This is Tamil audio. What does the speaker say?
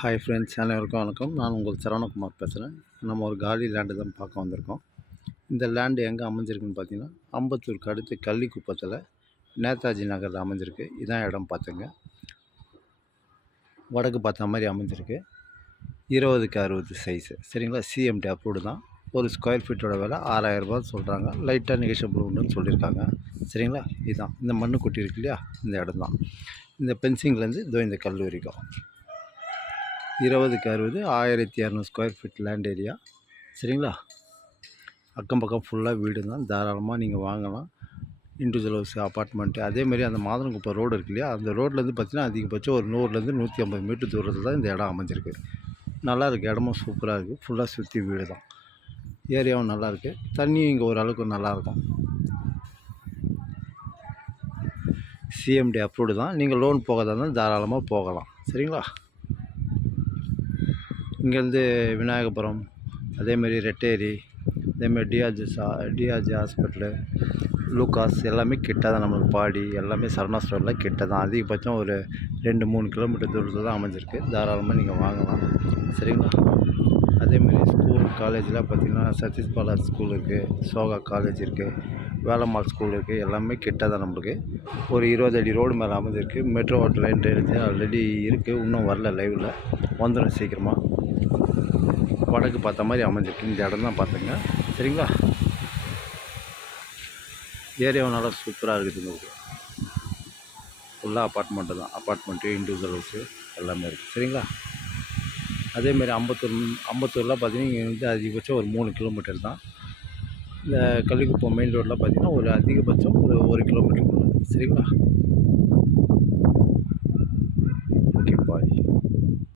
ஹாய் ஃப்ரெண்ட்ஸ், அனைவருக்கும் வணக்கம். நான் உங்கள் சரவணகுமார் பேசுகிறேன். நம்ம ஒரு காலி லேண்டு தான் பார்க்க வந்திருக்கோம். இந்த லேண்டு எங்கே அமைஞ்சிருக்குன்னு பார்த்தீங்கன்னா, அம்பத்தூருக்கு அடுத்து கள்ளிக்குப்பத்தில் நேதாஜி நகரில் அமைஞ்சிருக்கு. இதான் இடம் பார்த்துங்க. வடக்கு பார்த்த மாதிரி அமைஞ்சிருக்கு. 20க்கு 60 சைஸு, சரிங்களா? சிஎம்டி அப்ரூவ்டு தான். ஒரு ஸ்கொயர் ஃபீட்டோட விலை 6000 ரூபா சொல்கிறாங்க. லைட்டாக நெகோஷியபிள் உண்டுன்னு சொல்லியிருக்காங்க, சரிங்களா? இதுதான் இந்த மண்ணு கொட்டி இருக்கு இல்லையா, இந்த இடம் தான். இந்த பென்சிங்லேருந்து இதோ இந்த கல் வரைக்கும் 20க்கு 60, 1200 ஸ்கொயர் ஃபீட் லேண்ட் ஏரியா, சரிங்களா? அக்கம் பக்கம் ஃபுல்லாக வீடு தான். தாராளமாக நீங்கள் வாங்கலாம். Individual house, apartment. அதேமாதிரி அந்த மாதனகுப்பம் ரோடு இருக்கு இல்லையா, அந்த ரோட்லேருந்து பார்த்திங்கன்னா அதிகபட்சம் ஒரு 100லேருந்து 150 மீட்டர் தூரத்தில் தான் இந்த இடம் அமைஞ்சிருக்கு. நல்லாயிருக்கு, இடமும் சூப்பராக இருக்குது. ஃபுல்லாக சுற்றி வீடு தான். ஏரியாவும் நல்லாயிருக்கு. தண்ணியும் இங்கே ஓரளவுக்கு நல்லாயிருக்கும். சிஎம்டி அப்ரூவ்டு தான். நீங்கள் லோன் போகாத இருந்தால் தாராளமாக போகலாம், சரிங்களா? இங்கேருந்து விநாயகபுரம், அதேமாரி ரெட்டேரி, அதேமாதிரி டிஆர்ஜி ஹாஸ்பிட்டலு, லூகாஸ் எல்லாமே கிட்ட தான். நம்மளுக்கு பாடி எல்லாமே சரணா ஸ்டோரில் கிட்ட தான். அதிகபட்சம் ஒரு 2-3 கிலோமீட்டர் தூரத்தில் தான் அமைஞ்சிருக்கு. தாராளமாக நீங்கள் வாங்கலாம், சரிங்களா? அதேமாரி ஸ்கூல் காலேஜெலாம் பார்த்திங்கன்னா சதீஷ் பாலாஜி ஸ்கூல் இருக்குது, சோகா காலேஜ் இருக்குது, வேலம்மாள் ஸ்கூல் இருக்குது. எல்லாமே கிட்ட தான் நம்மளுக்கு. ஒரு 20 அடி ரோடு மேலே அமைஞ்சிருக்கு. Metro water line drainage already இருக்குது, இன்னும் வரல, லைவில் வந்துடும் சீக்கிரமாக. வடக்கு பார்த்த மாதிரி அமைஞ்சிருக்கு. இந்த இடம் தான் பார்த்துங்க, சரிங்களா? ஏரியாவும் நல்லா சூப்பராக இருக்குது. உங்களுக்கு ஃபுல்லாக அப்பார்ட்மெண்ட்டு தான். அப்பார்ட்மெண்ட்டு, இண்டிவிஜுவல் ஹவுஸு எல்லாமே இருக்குது, சரிங்களா? அதேமாரி அம்பத்தூர்லாம் பார்த்திங்கன்னா இங்கே வந்து அதிகபட்சம் ஒரு 3 கிலோமீட்டர் தான். இந்த கள்ளிக்குப்பம் மெயின் ரோடெலாம் பார்த்திங்கன்னா ஒரு அதிகபட்சம் ஒரு 1 கிலோமீட்டருக்குள்ள, சரிங்களா?